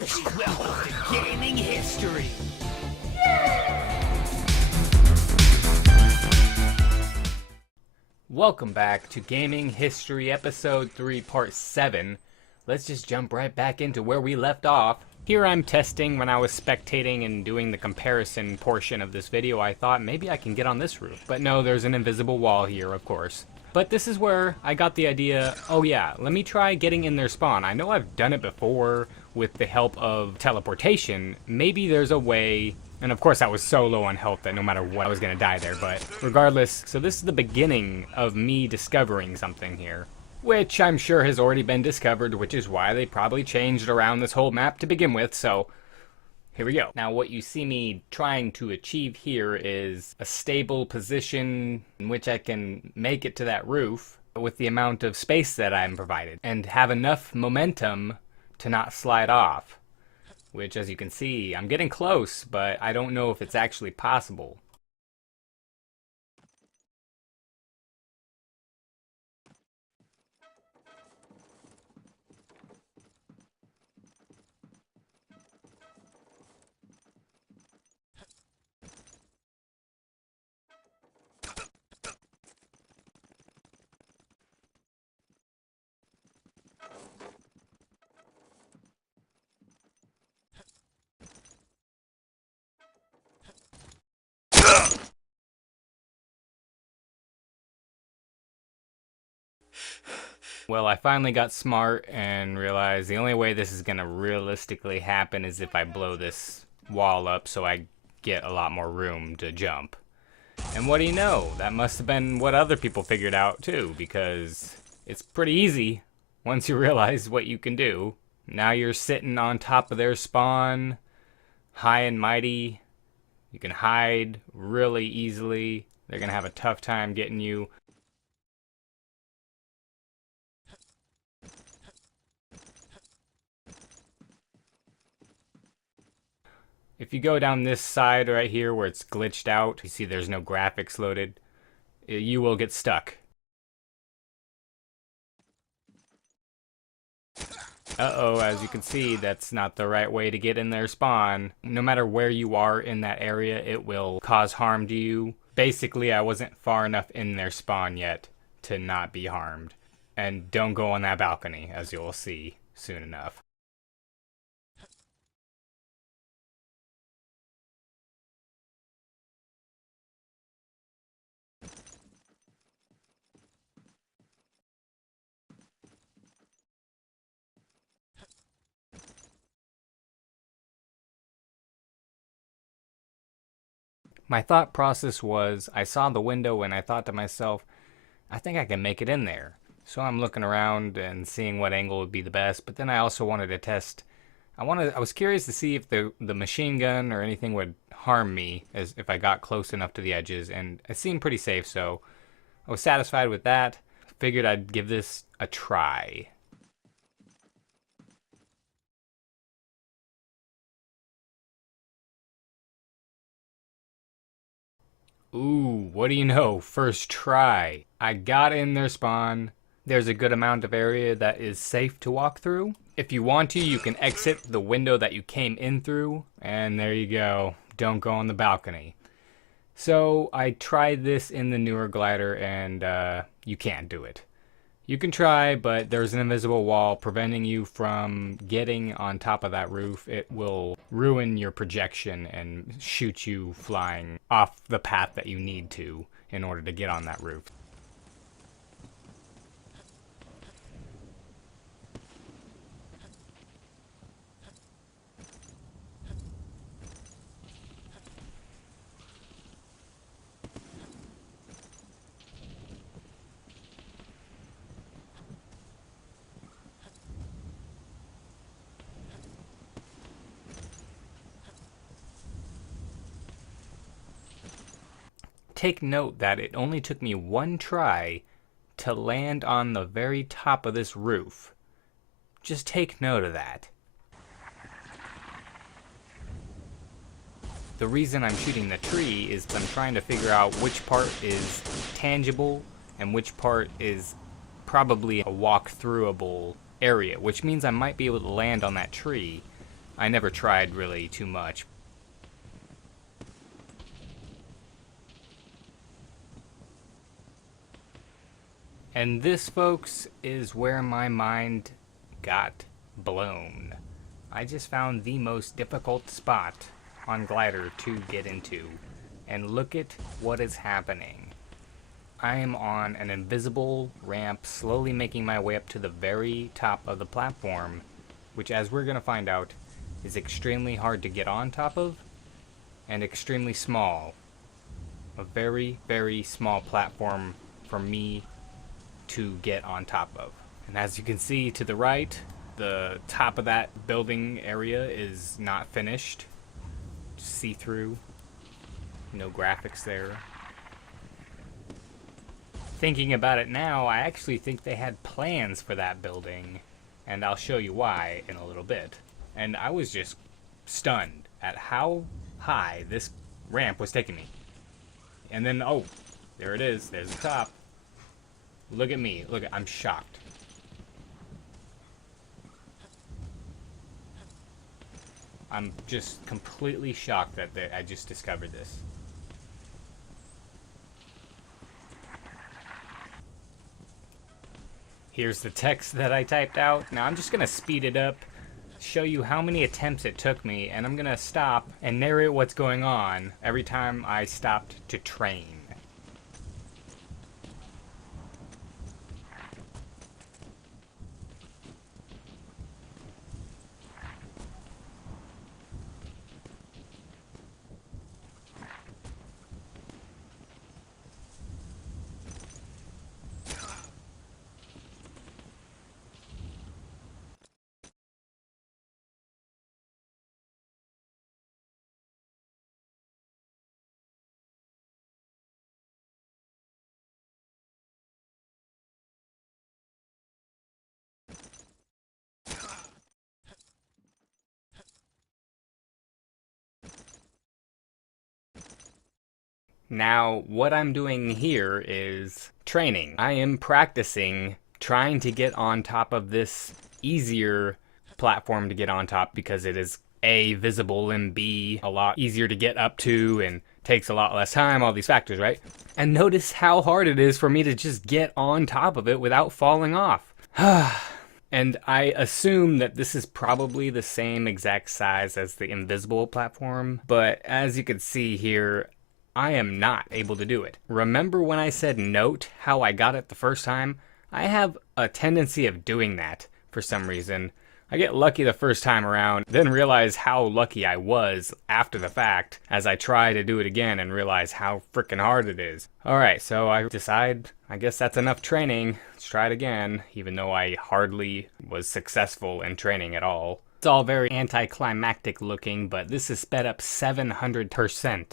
Welcome to gaming history. Welcome back to Gaming History Episode 3 Part 7. Let's just jump right back into where we left off. Here I'm testing. When I was spectating and doing the comparison portion of this video, I thought maybe I can get on this roof. But no, there's an invisible wall here, of course. But this is where I got the idea, oh yeah, let me try getting in their spawn. I know I've done it before with the help of teleportation. Maybe there's a way, and of course I was so low on health that no matter what I was gonna die there, but regardless, so this is the beginning of me discovering something here, which I'm sure has already been discovered, which is why they probably changed around this whole map to begin with, so here we go. Now what you see me trying to achieve here is a stable position in which I can make it to that roof with the amount of space that I'm provided and have enough momentum to not slide off, which as you can see, I'm getting close, but I don't know if it's actually possible. Well, I finally got smart and realized the only way this is gonna realistically happen is if I blow this wall up so I get a lot more room to jump. And what do you know? That must have been what other people figured out too, because it's pretty easy once you realize what you can do. Now you're sitting on top of their spawn, high and mighty. You can hide really easily. They're gonna have a tough time getting you. If you go down this side right here where it's glitched out, you see there's no graphics loaded, you will get stuck. Uh-oh, as you can see, that's not the right way to get in their spawn. No matter where you are in that area, it will cause harm to you. Basically, I wasn't far enough in their spawn yet to not be harmed. And don't go on that balcony, as you'll see soon enough. My thought process was, I saw the window and I thought to myself, I think I can make it in there. So I'm looking around and seeing what angle would be the best, but then I also wanted to test, I was curious to see if the machine gun or anything would harm me as if I got close enough to the edges, and it seemed pretty safe, so I was satisfied with that. Figured I'd give this a try. Ooh, what do you know? First try. I got in their spawn. There's a good amount of area that is safe to walk through. If you want to, you can exit the window that you came in through. And there you go. Don't go on the balcony. So I tried this in the newer glider and you can't do it. You can try, but there's an invisible wall preventing you from getting on top of that roof. It will ruin your projection and shoot you flying off the path that you need to in order to get on that roof. Take note that it only took me one try to land on the very top of this roof. Just take note of that. The reason I'm shooting the tree is I'm trying to figure out which part is tangible and which part is probably a walk-throughable area, which means I might be able to land on that tree. I never tried really too much. And this, folks, is where my mind got blown. I just found the most difficult spot on Glider to get into. And look at what is happening. I am on an invisible ramp, slowly making my way up to the very top of the platform, which, as we're going to find out, is extremely hard to get on top of, and extremely small. A very, very small platform for me to get on top of. And as you can see to the right, the top of that building area is not finished. See-through. No graphics there. Thinking about it now, I actually think they had plans for that building, and I'll show you why in a little bit. And I was just stunned at how high this ramp was taking me. And then, oh, there it is. There's the top. Look at me. Look, I'm shocked. I'm just completely shocked that I just discovered this. Here's the text that I typed out. Now I'm just going to speed it up, show you how many attempts it took me, and I'm going to stop and narrate what's going on every time I stopped to train. Now, what I'm doing here is training. I am practicing trying to get on top of this easier platform to get on top because it is A, visible, and B, a lot easier to get up to and takes a lot less time, all these factors, right? And notice how hard it is for me to just get on top of it without falling off. And I assume that this is probably the same exact size as the invisible platform, but as you can see here, I am not able to do it. Remember when I said note how I got it the first time? I have a tendency of doing that for some reason. I get lucky the first time around, then realize how lucky I was after the fact as I try to do it again and realize how freaking hard it is. Alright, so I decide, I guess that's enough training. Let's try it again, even though I hardly was successful in training at all. It's all very anticlimactic looking, but this is sped up 700%.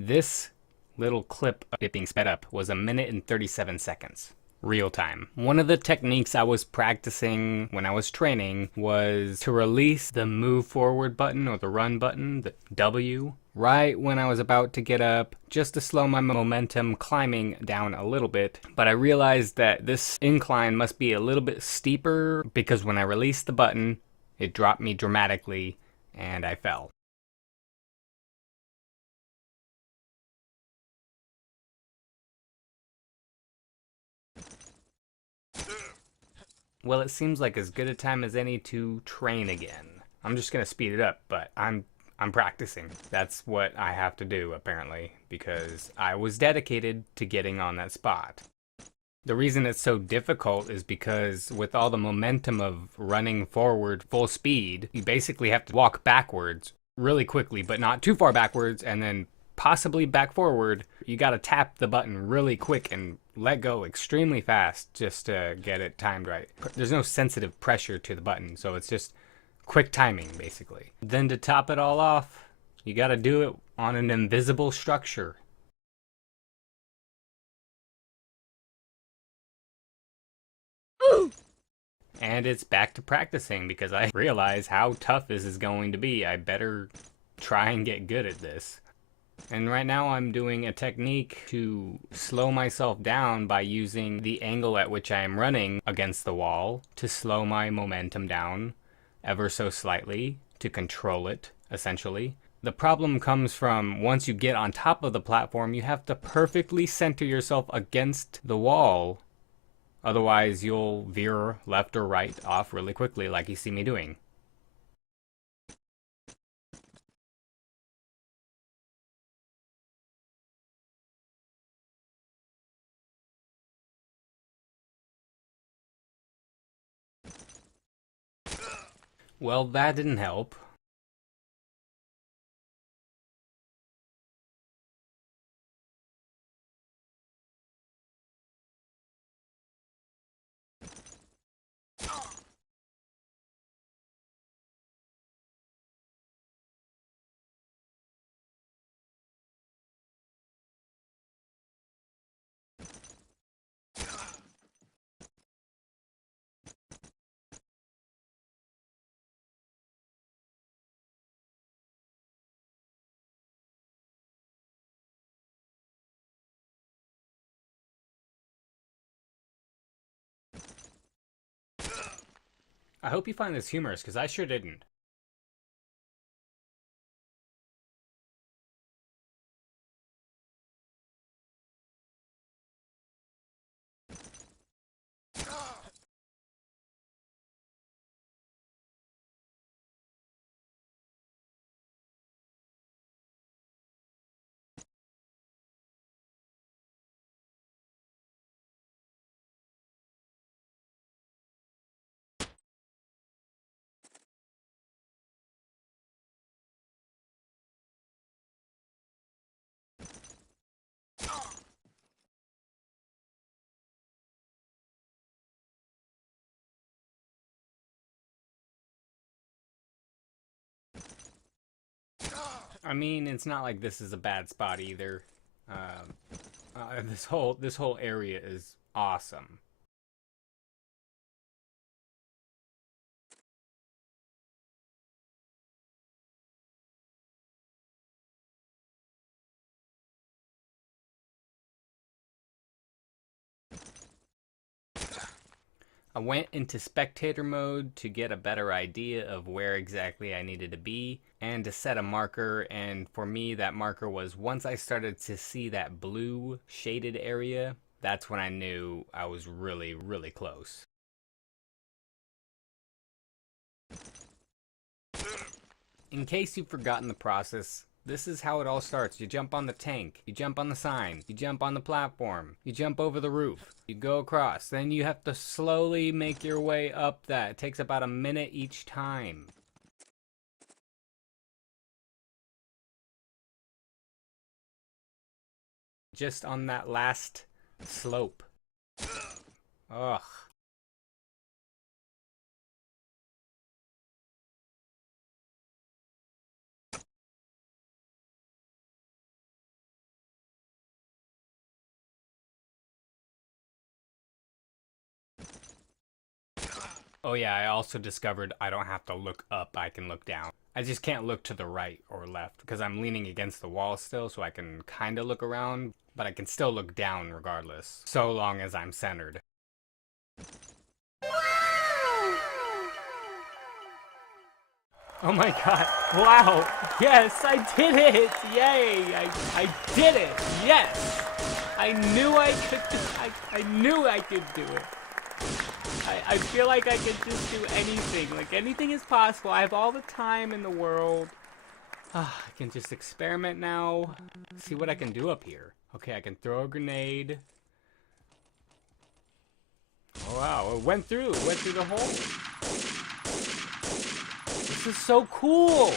This little clip of it being sped up was 1 minute and 37 seconds. Real time. One of the techniques I was practicing when I was training was to release the move forward button or the run button, the W, right when I was about to get up, just to slow my momentum climbing down a little bit. But I realized that this incline must be a little bit steeper because when I released the button, it dropped me dramatically and I fell. Well, it seems like as good a time as any to train again. I'm just gonna speed it up, but I'm practicing. That's what I have to do, apparently, because I was dedicated to getting on that spot. The reason it's so difficult is because with all the momentum of running forward full speed, you basically have to walk backwards really quickly, but not too far backwards, and then possibly back forward. You gotta tap the button really quick and let go extremely fast just to get it timed right. There's no sensitive pressure to the button, so it's just quick timing, basically. Then to top it all off, you gotta do it on an invisible structure. And it's back to practicing because I realize how tough this is going to be. I better try and get good at this. And right now I'm doing a technique to slow myself down by using the angle at which I am running against the wall to slow my momentum down ever so slightly to control it, essentially. The problem comes from once you get on top of the platform, you have to perfectly center yourself against the wall. Otherwise, you'll veer left or right off really quickly, like you see me doing. Well, that didn't help. I hope you find this humorous, because I sure didn't. I mean, it's not like this is a bad spot either. This whole area is awesome. I went into spectator mode to get a better idea of where exactly I needed to be and to set a marker, and for me that marker was once I started to see that blue shaded area, that's when I knew I was really, really close. In case you've forgotten the process, this is how it all starts. You jump on the tank, you jump on the sign, you jump on the platform, you jump over the roof, you go across, then you have to slowly make your way up that. It takes about a minute each time. Just on that last slope. Ugh. Oh yeah, I also discovered I don't have to look up, I can look down. I just can't look to the right or left because I'm leaning against the wall still, so I can kind of look around, but I can still look down regardless, so long as I'm centered. Oh my god. Wow. Yes, I did it. Yay. I did it. Yes. I knew I could do I knew I could do it. I feel like I could just do anything. Like, anything is possible. I have all the time in the world. I can just experiment now. See what I can do up here. Okay, I can throw a grenade. Oh, wow. It went through. It went through the hole. This is so cool.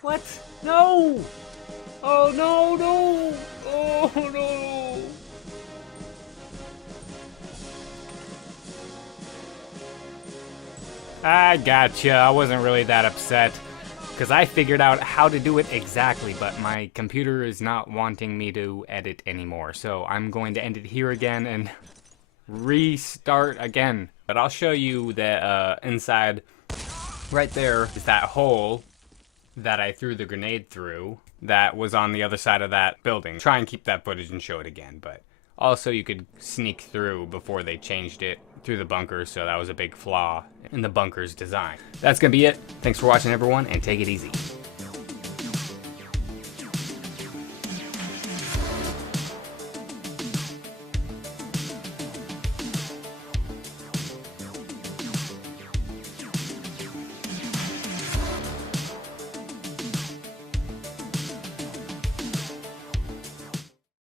What? No! Oh, no, no! Oh, no! I gotcha. I wasn't really that upset, because I figured out how to do it exactly, but my computer is not wanting me to edit anymore, so I'm going to end it here again and restart again. But I'll show you that inside, right there, is that hole that I threw the grenade through that was on the other side of that building. Try and keep that footage and show it again, but also you could sneak through before they changed it through the bunkers, so that was a big flaw in the bunker's design. That's gonna be it. Thanks for watching, everyone, and take it easy.